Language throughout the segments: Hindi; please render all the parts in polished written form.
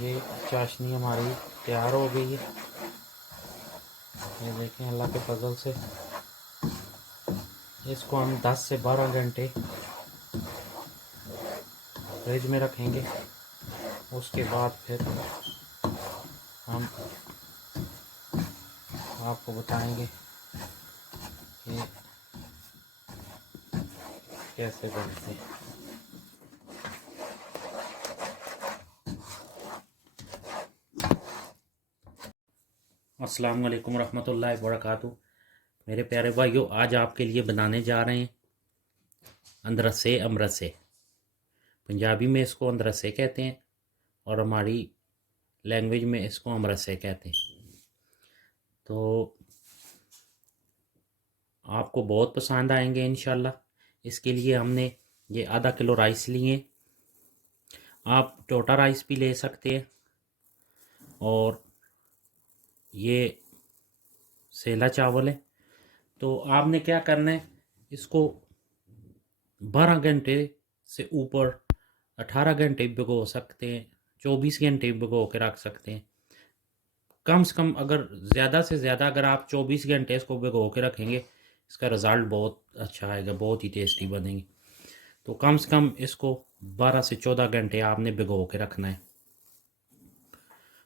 ये चाशनी हमारी तैयार हो गई है। ये देखें, अल्लाह के फजल से इसको हम 10 से 12 घंटे फ्रिज में रखेंगे। उसके बाद फिर हम आपको बताएंगे कि कैसे बनते हैं। अस्सलाम वालेकुम रहमतुल्लाहि व बरकातुहू। मेरे प्यारे भाइयों, आज आपके लिए बनाने जा रहे हैं अंदरसे अमरसे। पंजाबी में इसको अंदरसे कहते हैं और हमारी लैंग्वेज में इसको अमरसे कहते हैं। तो आपको बहुत पसंद आएंगे इंशाल्लाह। इसके लिए हमने ये आधा किलो राइस लिए। आप टोटा राइस भी ले सकते हैं। और ये सेला चावल है। तो आपने क्या करना है, इसको 12 घंटे से ऊपर 18 घंटे भिगो सकते हैं, 24 घंटे भिगो के रख सकते हैं। कम से कम अगर ज़्यादा से ज़्यादा अगर आप 24 घंटे इसको भिगो के रखेंगे, इसका रिज़ल्ट बहुत अच्छा आएगा, बहुत ही टेस्टी बनेंगे। तो कम से कम इसको 12 से 14 घंटे आपने भिगो के रखना है।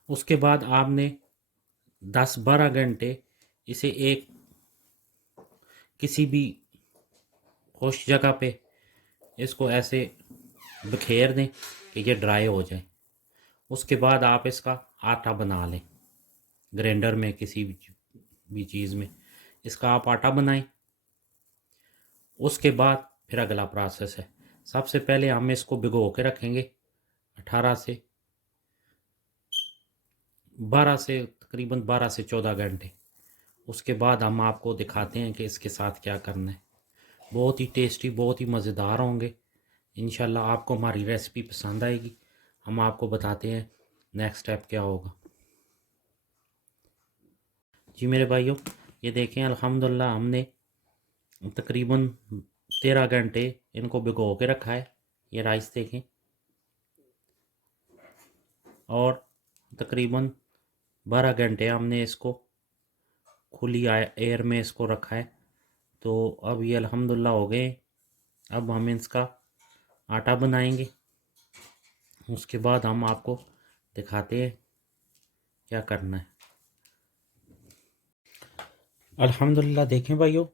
उसके बाद आपने 10-12 घंटे इसे एक किसी भी खुश जगह पे इसको ऐसे बिखेर दें कि ये ड्राई हो जाए। उसके बाद आप इसका आटा बना लें, ग्राइंडर में किसी भी चीज़ में इसका आप आटा बनाएं। उसके बाद फिर अगला प्रोसेस है। सबसे पहले हम इसको भिगो के रखेंगे 18 से 12 से तकरीबन 12 से 14 घंटे। उसके बाद हम आपको दिखाते हैं कि इसके साथ क्या करना है। बहुत ही टेस्टी, बहुत ही मज़ेदार होंगे। इंशाल्लाह आपको हमारी रेसिपी पसंद आएगी। हम आपको बताते हैं नेक्स्ट स्टेप क्या होगा। जी मेरे भाइयों, ये देखें, अल्हम्दुलिल्लाह हमने तकरीबन 13 घंटे इनको भिगो के रखा है। ये राइस देखें, और तकरीबन 12 घंटे हमने इसको खुली एयर में इसको रखा है। तो अब ये अल्हम्दुलिल्लाह हो गए। अब हम इसका आटा बनाएंगे। उसके बाद हम आपको दिखाते हैं क्या करना है। अल्हम्दुलिल्लाह देखें भाइयों,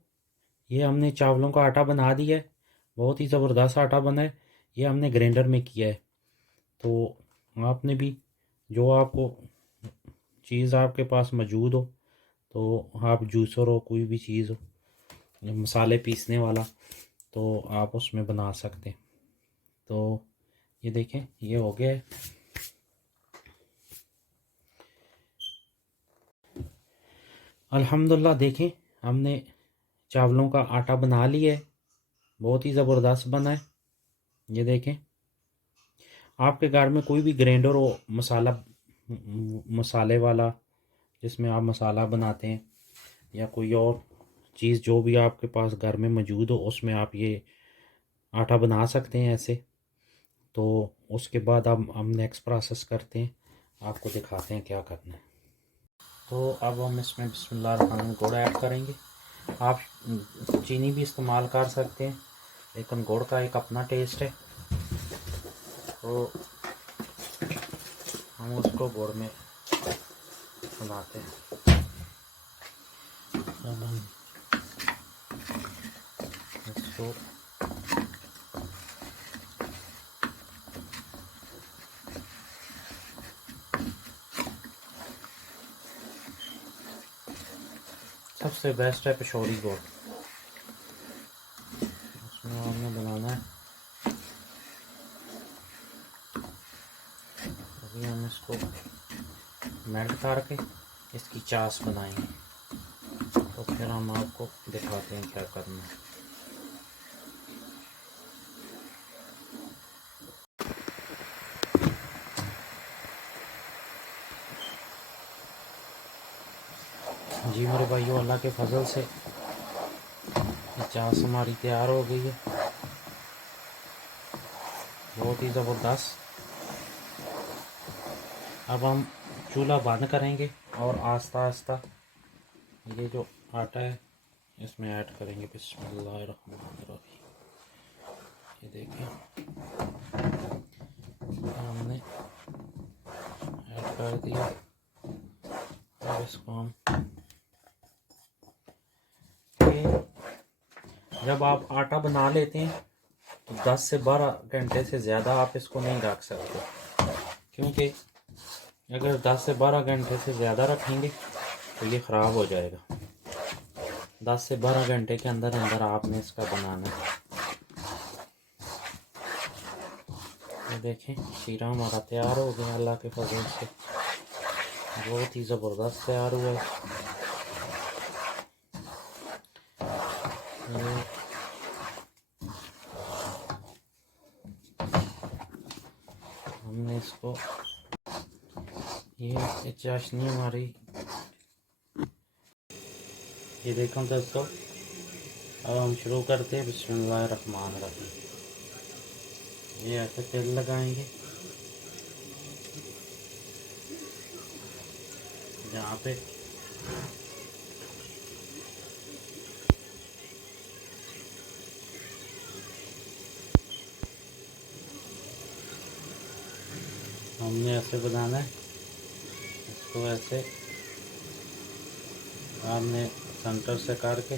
ये हमने चावलों का आटा बना दिया है। बहुत ही ज़बरदस्त आटा बना है। ये हमने ग्राइंडर में किया है। तो आपने भी जो आपको चीज़ आपके पास मौजूद हो, तो आप जूसर हो, कोई भी चीज़ हो, मसाले पीसने वाला, तो आप उसमें बना सकते हैं। तो ये देखें, ये हो गया है। अल्हम्दुलिल्लाह देखें, हमने चावलों का आटा बना लिया है। बहुत ही ज़बरदस्त बना है। ये देखें, आपके घर में कोई भी ग्राइंडर हो मसाले वाला, जिसमें आप मसाला बनाते हैं, या कोई और चीज़ जो भी आपके पास घर में मौजूद हो, उसमें आप ये आटा बना सकते हैं ऐसे। तो उसके बाद हम नेक्स्ट प्रोसेस करते हैं, आपको दिखाते हैं क्या करना है। तो अब हम इसमें बिस्मिल्लाह गुड़ ऐड करेंगे। आप चीनी भी इस्तेमाल कर सकते हैं, लेकिन गुड़ का एक अपना टेस्ट है। तो हम उसको गुड़ में बनाते हैं। अब हम इसको सबसे बेस्ट है पिशोरी गुड़, उसमें हमने बनाना है। अभी हम इसको मेल्ट करके इसकी चास बनाएंगे। तो फिर हम आपको दिखाते हैं क्या करना है। जी मेरे भाइयों, अल्लाह के फजल से चास हमारी तैयार हो गई है। बहुत ही ज़बरदस्त। अब हम चूल्हा बंद करेंगे और आस्ता आस्ता ये जो आटा है इसमें ऐड करेंगे। बिस्मिल्लाहिर्रहमानिर्रहीम। ये देखिए हमने ऐड कर दिया। अब इसको हम जब आप आटा बना लेते हैं तो 10 से 12 घंटे से ज़्यादा आप इसको नहीं रख सकते, क्योंकि अगर 10 से 12 घंटे से ज़्यादा रखेंगे तो ये ख़राब हो जाएगा। 10 से 12 घंटे के अंदर अंदर आपने इसका बनाना है। ये देखें शीरा हमारा तैयार हो गया अल्लाह के फजल से, बहुत ही ज़बरदस्त तैयार हुआ है। हमने इसको ये चाशनी हमारी, ये देखो दोस्तों, अब हम शुरू करते हैं। बिस्मिल्लाहिर्रहमानिर्रहीम। ये ऐसे तेल लगाएंगे जहाँ पे हमने ऐसे बनाना है इसको, ऐसे आपने सेंटर से करके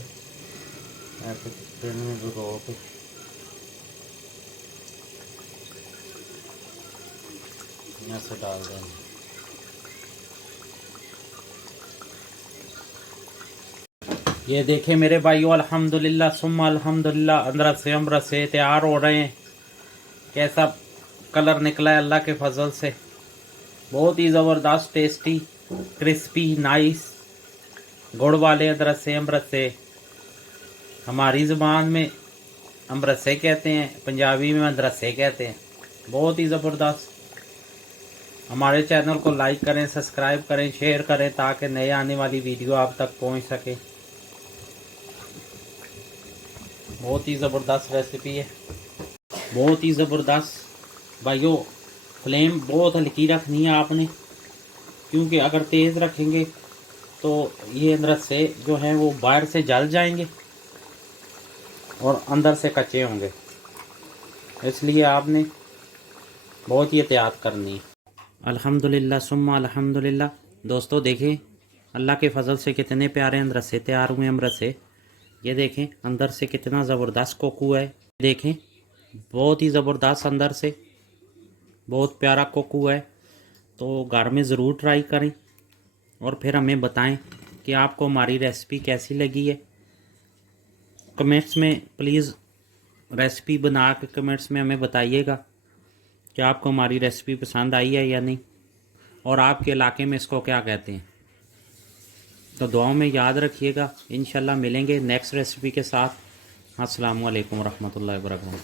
ऐसे तेल में भिगो के ऐसे डाल देंगे। ये देखें मेरे भाइयों, अल्हम्दुलिल्लाह सुम्मा अल्हम्दुलिल्लाह, अंदर से अमृत से तैयार हो रहे हैं। कैसा कलर निकला है अल्लाह के फजल से, बहुत ही ज़बरदस्त, टेस्टी, क्रिस्पी, नाइस, गुड़ वाले अदरक से अमृत से। हमारी ज़ुबान में अमृत से कहते हैं, पंजाबी में अदरक से कहते हैं। बहुत ही ज़बरदस्त। हमारे चैनल को लाइक करें, सब्सक्राइब करें, शेयर करें ताकि नए आने वाली वीडियो आप तक पहुंच सके। बहुत ही ज़बरदस्त रेसिपी है, बहुत ही ज़बरदस्त। भाइयों फ्लेम बहुत हल्की रखनी है आपने, क्योंकि अगर तेज़ रखेंगे तो ये अंदर से जो है वो बाहर से जल जाएंगे और अंदर से कच्चे होंगे, इसलिए आपने बहुत ही एहतियात करनी है। अल्हम्दुलिल्लाह सुम्मा अल्हम्दुलिल्लाह। दोस्तों देखें अल्लाह के फजल से कितने प्यारे अंदर से तैयार हुए अमृत से। ये देखें अंदर से कितना ज़बरदस्त कोकू है। देखें बहुत ही ज़बरदस्त अंदर से, बहुत प्यारा कोकू है। तो घर में ज़रूर ट्राई करें और फिर हमें बताएं कि आपको हमारी रेसिपी कैसी लगी है। कमेंट्स में प्लीज़ रेसिपी बना के कमेंट्स में हमें बताइएगा कि आपको हमारी रेसिपी पसंद आई है या नहीं, और आपके इलाके में इसको क्या कहते हैं। तो दुआओं में याद रखिएगा। इंशाल्लाह मिलेंगे नेक्स्ट रेसिपी के साथ। अस्सलामु अलैकुम रहमतुल्लाहि व बरकातहू।